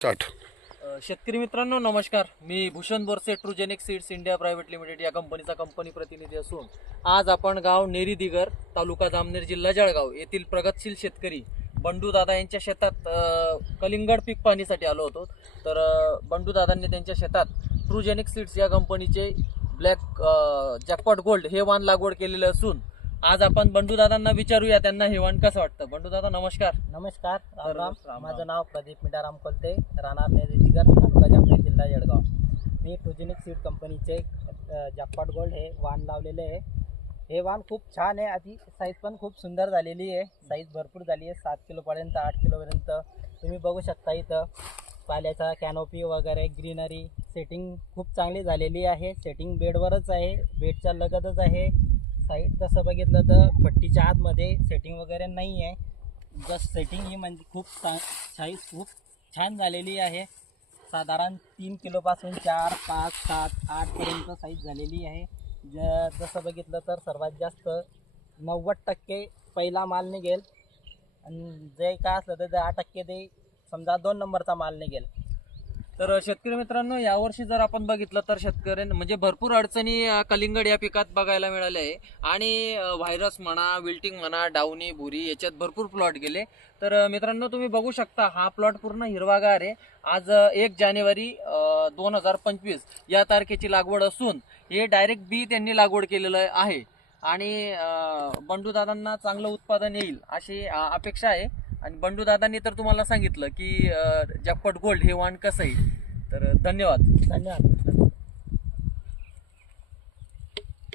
Start शेतकरी मित्रांनो नमस्कार. मी Bhushan Borse Trugenic Seeds India Private Limited या कंपनीचा कंपनी प्रतिनिधी असून आज आपण गाव नेरी दिगर तालुका जामनेर जिल्हा जळगाव येथील प्रगतशील शेतकरी बंडू दादा यांच्या शेतात कलिंगड पीक पाहण्यासाठी आलो होतो. तर बंडू दादांनी त्यांच्या शेतात ट्रुजेनिक सीड्स या कंपनीचे ब्लॅक जॅकपॉट गोल्ड हे वाण लागवड केलेले असून आज आपण बंडू दादांना विचारूया त्यांना हे वाण कसं वाटतं? बंडू दादा नमस्कार. नमस्कार राम राम. माझं नाव प्रदीप मिठाराम कोलते राहणार नेरेदिगर तालुका जामनेर जिल्हा जळगाव. मी ट्रुजेनिक सीड कंपनीचे अ, जॅकपॉट गोल्ड हे वाण लावलेले आहे. हे वाण खूप छान आहे आधी साईज पण खूप सुंदर झालेली आहे. साईज भरपूर झाली आहे सात किलोपर्यंत आठ किलोपर्यंत तुम्ही बघू शकता इथं पाल्याचा कॅनोपी वगैरे ग्रीनरी सेटिंग खूप चांगली झालेली आहे. सेटिंग बेडवरच आहे बेडच्या लगतच आहे. साईड तसं बघितलं तर पट्टीच्या आतमध्ये सेटिंग वगैरे नाही आहे जस्ट सेटिंग ही म्हणजे खूप साईज खूप छान झालेली आहे. साधारण तीन किलोपासून चार पाच सात आठपर्यंत साईज झालेली आहे. ज जसं बघितलं तर सर्वात जास्त नव्वद टक्के पहिला माल निघेल. आणि जे काय असलं तर दहा टक्के ते समजा दोन नंबरचा माल निघेल. तर शेतकरी मित्रांनो यावर्षी जर आपण बघितलं तर शेतकऱ्यांना म्हणजे भरपूर अडचणी कलिंगड या पिकात बघायला मिळाल्या आहे. आणि व्हायरस म्हणा विल्टिंग म्हणा डावणी भुरी याच्यात भरपूर प्लॉट गेले. तर मित्रांनो तुम्ही बघू शकता हा प्लॉट पूर्ण हिरवागार आहे. आज एक जानेवारी दोन हजार पंचवीस या तारखेची लागवड असून हे डायरेक्ट बी त्यांनी लागवड केलेलं आहे. आणि अं, बंडूदादांना चांगलं उत्पादन येईल अशी अपेक्षा आहे. आणि बंडूदादांनी तर तुम्हाला सांगितलं की जॅकपॉट गोल्ड हे वाण कसं आहे? तर धन्यवाद. धन्यवाद.